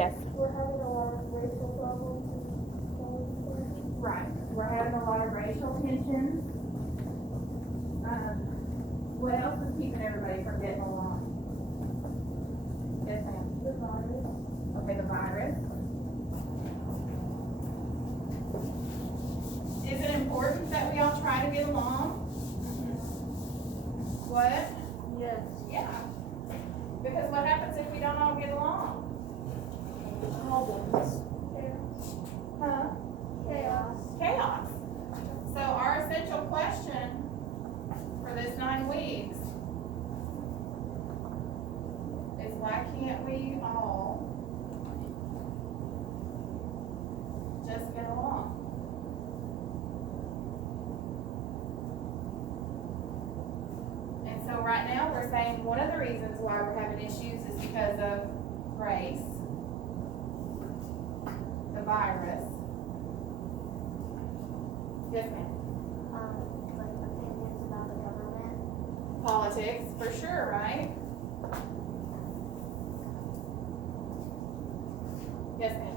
Yes. We're having a lot of racial problems in schools. Right. We're having a lot of racial tensions. What else is keeping everybody from getting along? Yes, ma'am. The virus. Okay, the virus. Is it important that we all try to get along? What? Yes. Yeah. Because what happens if we don't all get along? Problems. Huh? Chaos. Chaos. So our essential question for this 9 weeks is why can't we all just get along? And so right now we're saying one of the reasons why we're having issues is because of race, the virus. Yes, ma'am. Like opinions about the government. Politics, for sure, right? Yes, ma'am.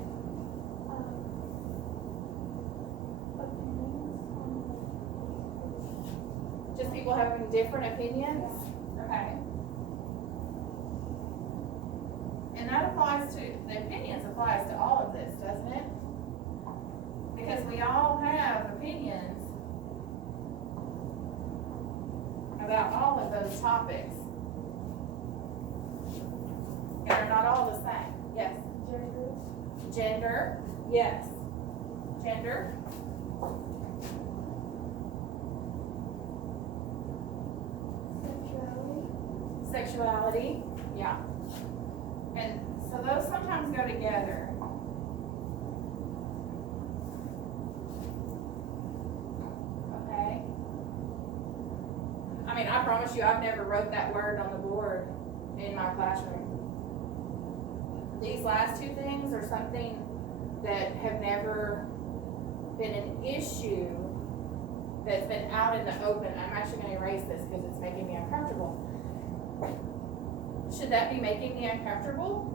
Just people having different opinions? Okay. And that applies to, the opinions applies to all of this, doesn't it? Because we all have opinions about all of those topics. And they're not all the same. Yes. Gender. Yes. Gender. Sexuality. Yeah. And so those sometimes go together. Okay. I mean, I promise you, I've never wrote that word on the board in my classroom. These last 2 things are something that have never been an issue that's been out in the open. I'm actually going to erase this because it's making me uncomfortable. Should that be making me uncomfortable?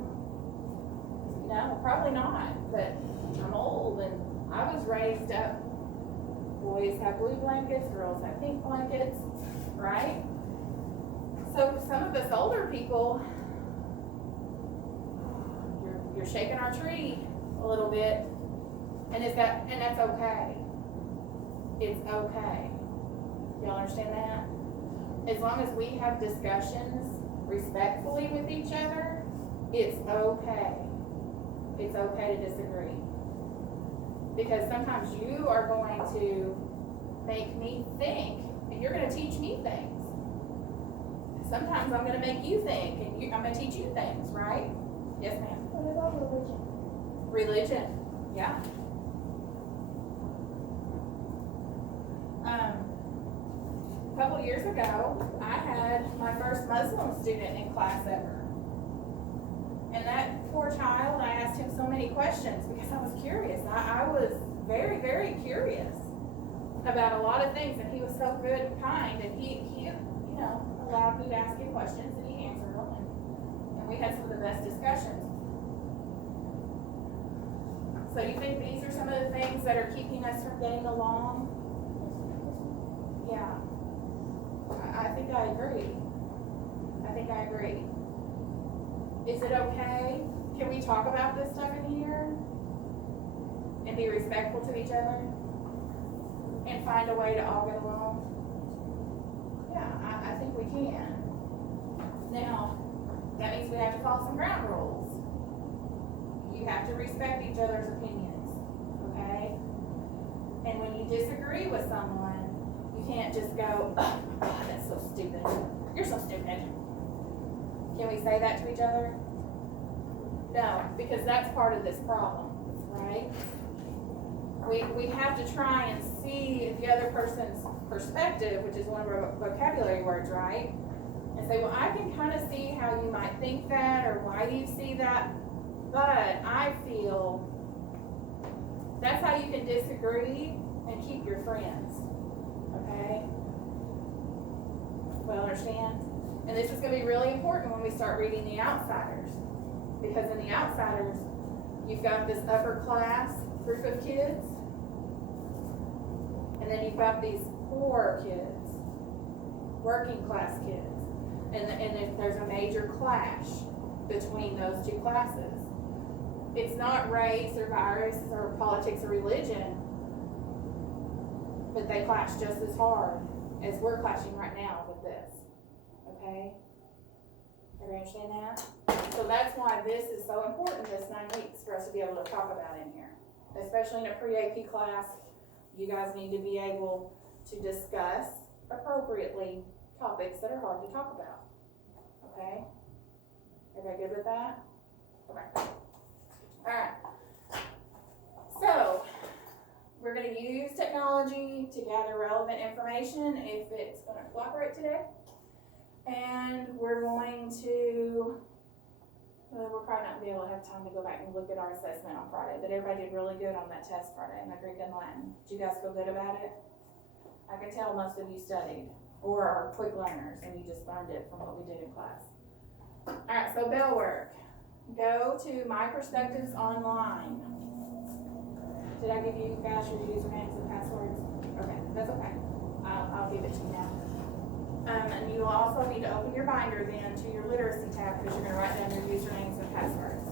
No, probably not, but I'm old and I was raised up. Boys have blue blankets, girls have pink blankets, right? So some of us older people, you're shaking our tree a little bit, and that's okay. It's okay. Y'all understand that? As long as we have discussions respectfully with each other, it's okay. It's okay to disagree. Because sometimes you are going to make me think, and you're going to teach me things. Sometimes I'm going to make you think, and I'm going to teach you things, right? Yes, ma'am. What about religion? Religion, yeah. A couple years ago, I had my first Muslim student in class ever. And that poor child, I asked him so many questions because I was curious. I was very, very curious about a lot of things, and he was so good and kind, and he allowed me to ask him questions, and he answered them, and we had some of the best discussions. So you think these are some of the things that are keeping us from getting along? Yeah. I think I agree. Is it okay? Can we talk about this stuff in here? And be respectful to each other? And find a way to all get along? Yeah, I think we can. Now, that means we have to follow some ground rules. You have to respect each other's opinions, okay? And when you disagree with someone, you can't just go, oh, that's so stupid. You're so stupid. Can we say that to each other? No, because that's part of this problem, right? We have to try and see the other person's perspective, which is one of our vocabulary words, right? And say, well, I can kind of see how you might think that, or why do you see that? But I feel that's how you can disagree and keep your friends, okay? Well, understand? And this is going to be really important when we start reading The Outsiders. Because in The Outsiders, You've got this upper class group of kids. And then you've got these poor kids, working class kids. And if there's a major clash between those two classes. It's not race or virus or politics or religion, but they clash just as hard as we're clashing right now with this. Okay? Everybody understand that? So that's why this is so important, this 9 weeks, for us to be able to talk about in here. Especially in a pre-AP class, you guys need to be able to discuss appropriately topics that are hard to talk about. Okay? Everybody good with that? Okay. Alright. So, we're going to use technology to gather relevant information if it's going to cooperate today. And we're going to, we're probably not going to be able to have time to go back and look at our assessment on Friday, but everybody did really good on that test Friday in the Greek and Latin. Did you guys feel good about it? I can tell most of you studied, or are quick learners, and you just learned it from what we did in class. Alright, so bell work. Go to My Perspectives Online. Did I give you guys your usernames and passwords? Okay, that's okay. I'll give it to you now. And you will also need to open your binder then to your literacy tab because you're going to write down your usernames and passwords.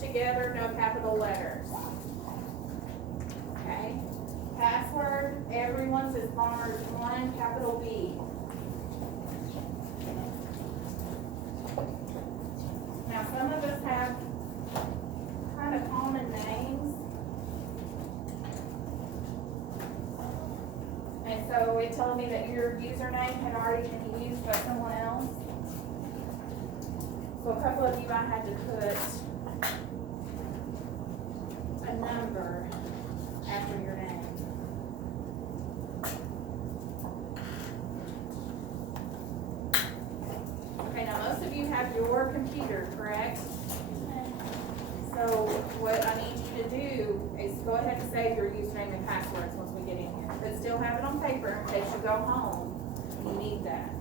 Together, no capital letters. Okay. Password, everyone's is Bombers 1, capital B. Now some of us have kind of common names. And so it told me that your username had already been used by someone else. So a couple of you I had to put a number after your name. Okay, now most of you have your computer, correct? So what I need you to do is go ahead and save your username and passwords once we get in here. But still have it on paper in case you go home. You need that.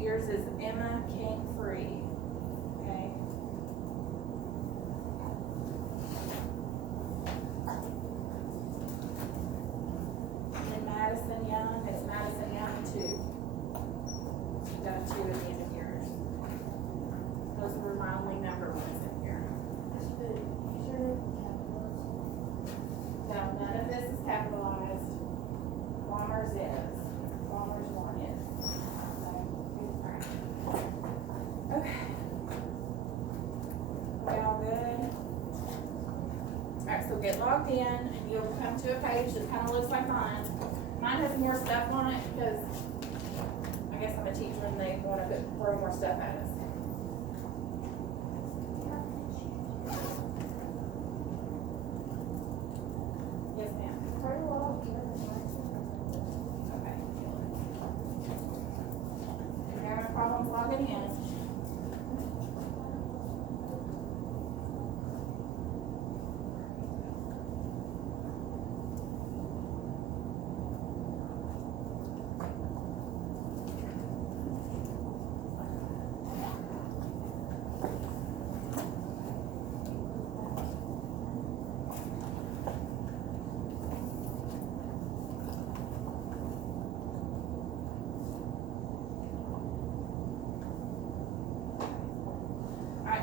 Yours is Emma King Free. Okay. And Madison Young, it's Madison Young 2. You got a 2 at the end of yours. Those were my only number ones in here. No, none of this is capitalized. Bombers is. Bombers 1 is. Okay. We all good? Alright, so get logged in and you'll come to a page that kind of looks like mine. Mine has more stuff on it because I guess I'm a teacher and they want to throw more stuff at us. Yes, ma'am. Okay. If you're having problems logging in,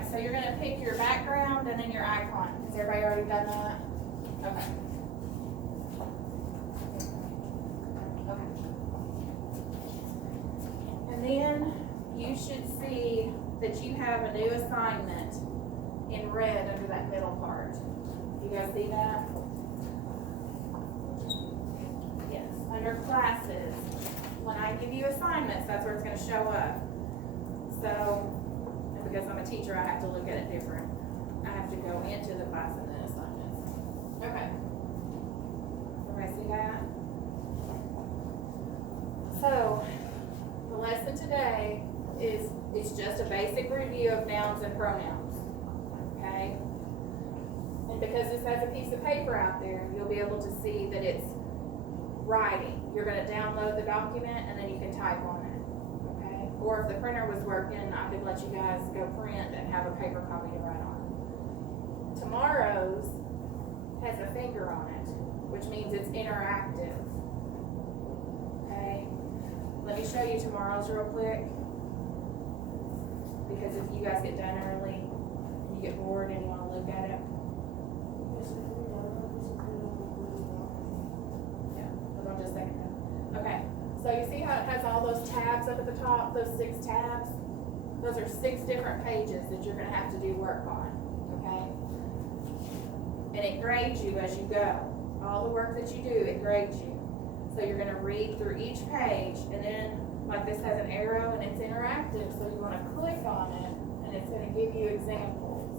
so you're going to pick your background and then your icon. Has everybody already done that? Okay. Okay. And then you should see that you have a new assignment in red under that middle part. You guys see that? Yes, under classes. When I give you assignments, that's where it's gonna show up. So, and because I'm a teacher, I have to look at it different. I have to go into the class and then assignments. Okay. Everybody see that? So, the lesson today is, it's just a basic review of nouns and pronouns. Okay? And because this has a piece of paper out there, you'll be able to see that it's writing. You're gonna download the document and then you can type on it. Okay? Or if the printer was working, I could let you guys go print and have a paper copy to write on. Tomorrow's has a finger on it, which means it's interactive. Okay? Let me show you tomorrow's real quick. Because if you guys get done early, and you get bored and you want to look at it. Yeah, hold on just a second. Okay, so you see how it has all those tabs up at the top, those 6 tabs? Those are 6 different pages that you're gonna have to do work on, okay? And it grades you as you go. All the work that you do, it grades you. So you're gonna read through each page, and then, like this has an arrow and it's interactive, so you wanna click on it, and it's gonna give you examples.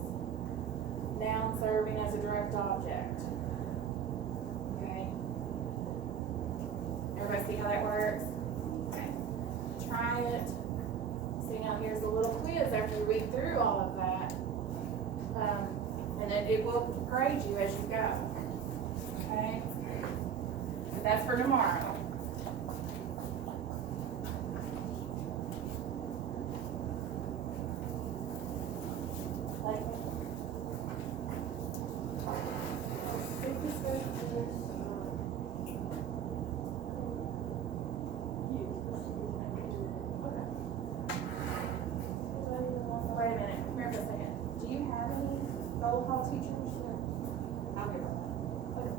Noun serving as a direct object. Okay? Everybody see how that works? Okay. Try it. See, now here's a little quiz after you read through all of that. And then it will grade you as you go. Okay? And that's for tomorrow. Wait a minute, come here for a second. Do you have any roll call teachers? I'll give her one. Okay.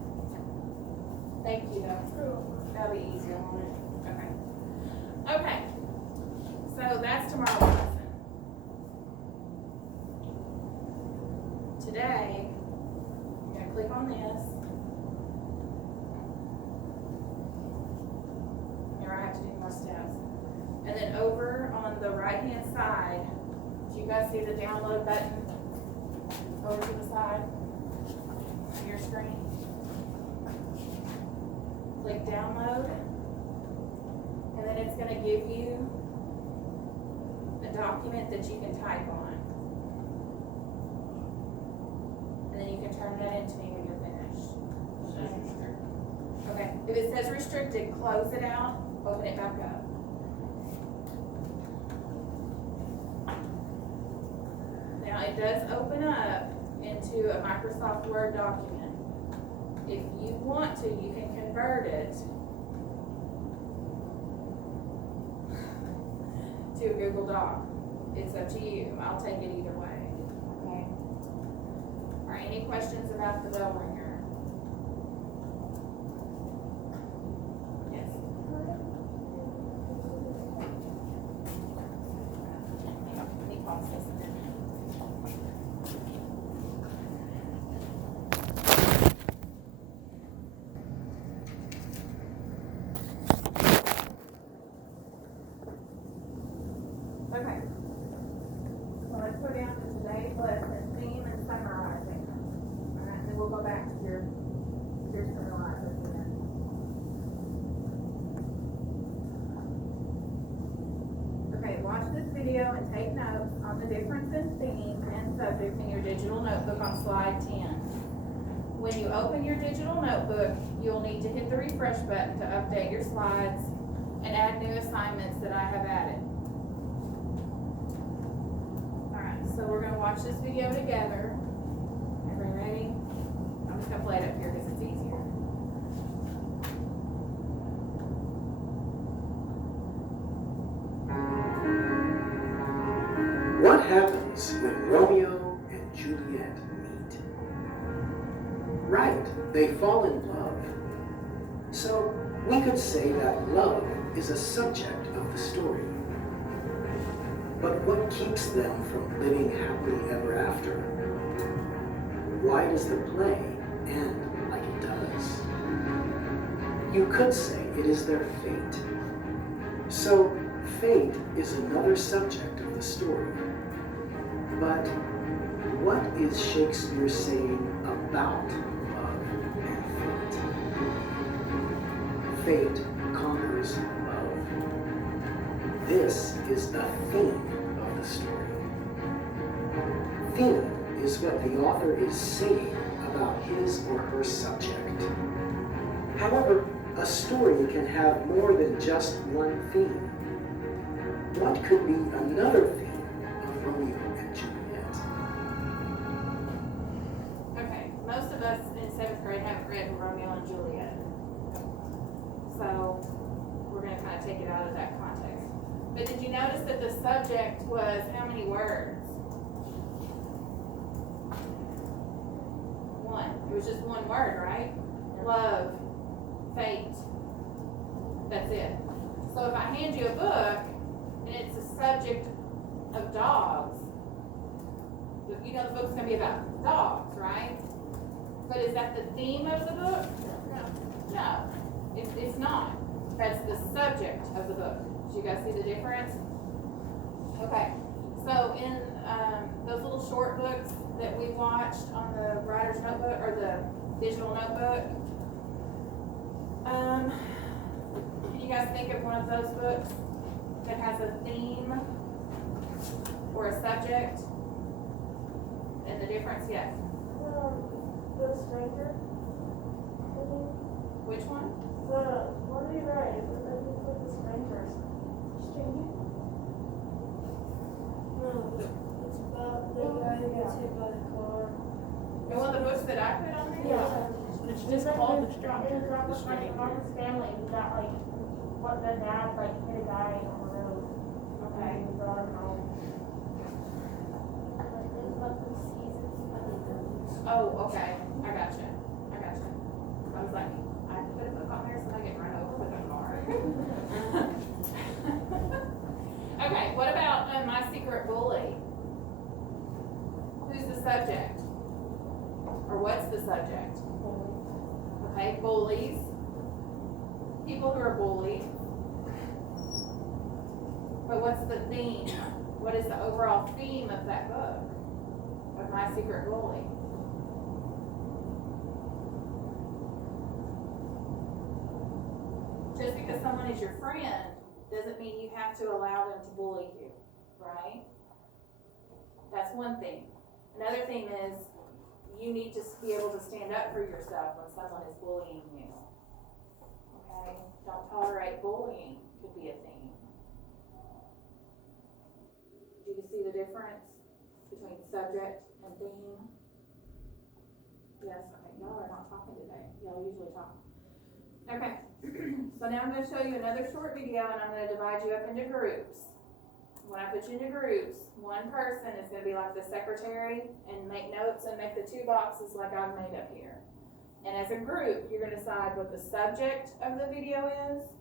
Thank you, though. That'll be easier, won't it? Okay. Okay. So that's tomorrow's lesson. Today, you're gonna click on this. Here I have to do more steps. And then over on the right-hand side, do you guys see the download button over to the side of your screen? Click download, and then it's gonna give you a document that you can type on. And then you can turn that into me when you're finished. Okay, if it says restricted, close it out, open it back up. Now it does open up into a Microsoft Word document. If you want to, you can convert it to a Google Doc. It's up to you. I'll take it either way. Okay? All right, any questions about the bell ringer? Yes. Let me pause this a minute. Okay. So let's go down to today's lesson, theme and summarizing. All right, and then we'll go back to your summarizer again. Okay, watch this video and take notes on the difference in theme and subject in your digital notebook on slide 10. When you open your digital notebook, you'll need to hit the refresh button to update your slides and add new assignments that I have added. So we're going to watch this video together. Everybody ready? I'm just going to play it up here because it's easier. What happens when Romeo and Juliet meet? Right, they fall in love. So we could say that love is a subject of the story. But what keeps them from living happily ever after? Why does the play end like it does? You could say it is their fate. So, fate is another subject of the story. But what is Shakespeare saying about love and fate? Fate conquers love. This is the theme of the story. Theme is what the author is saying about his or her subject. However, a story can have more than just one theme. What could be another theme of Romeo and Juliet? Okay, most of us in 7th grade haven't read Romeo and Juliet. So, we're gonna kind of take it out of that context. But did you notice that the subject was how many words? One. It was just one word, right? Love, fate. That's it. So if I hand you a book and it's a subject of dogs, you know the book's gonna be about dogs, right? But is that the theme of the book? No. It's not. That's the subject of the book. Do you guys see the difference? Okay. So in those little short books that we watched on the writer's notebook or the digital notebook, can you guys think of one of those books that has a theme or a subject? And the difference, yes. The stranger. Which one? What did he write? I think it's like the stranger. Stranger? No, it's about the guy who gets hit by the car. And one of the books that I put on there? Yeah. It's just called The It Stranger. was about his family. He got like, what the dad like hit a guy on the road. Okay. And he brought him home. Like, it was about the seasons. Oh, okay. I gotcha. I was like, I put a book on there so I get run over with a car. Okay, what about My Secret Bully? Who's the subject? Or what's the subject? Okay, bullies. People who are bullied. But what's the theme? What is the overall theme of that book? Of My Secret Bully? Just because someone is your friend doesn't mean you have to allow them to bully you, right? That's one thing. Another thing is you need to be able to stand up for yourself when someone is bullying you. Okay? Don't tolerate bullying could be a thing. Do you see the difference between subject and theme? Yes, okay, y'all are not talking today. Y'all usually talk. Okay, so now I'm going to show you another short video and I'm going to divide you up into groups. When I put you into groups, one person is going to be like the secretary and make notes and make the two boxes like I've made up here. And as a group, you're going to decide what the subject of the video is,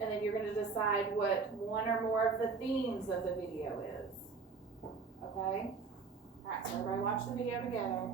and then you're going to decide what one or more of the themes of the video is. Okay? Alright, so everybody watch the video together.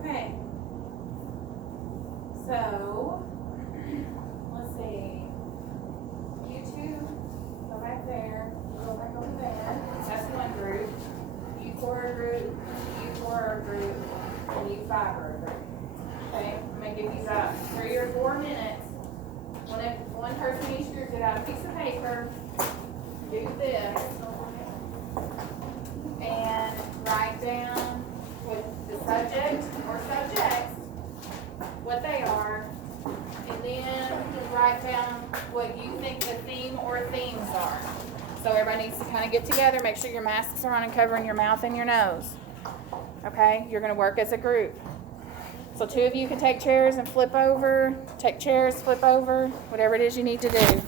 Okay. So, let's see. You two, go back there, go back over there. That's one group. You four are a group, you four are a group, and you five are a group. Okay, I'm gonna give you about 3 or 4 minutes. One person each group, get out a piece of paper, do this, and write down what the subject or subjects, what they are, and then write down what you think the theme or themes are. So everybody needs to kind of get together, make sure your masks are on and covering your mouth and your nose. Okay, you're gonna work as a group. So 2 of you can take chairs and flip over, take chairs, flip over, whatever it is you need to do.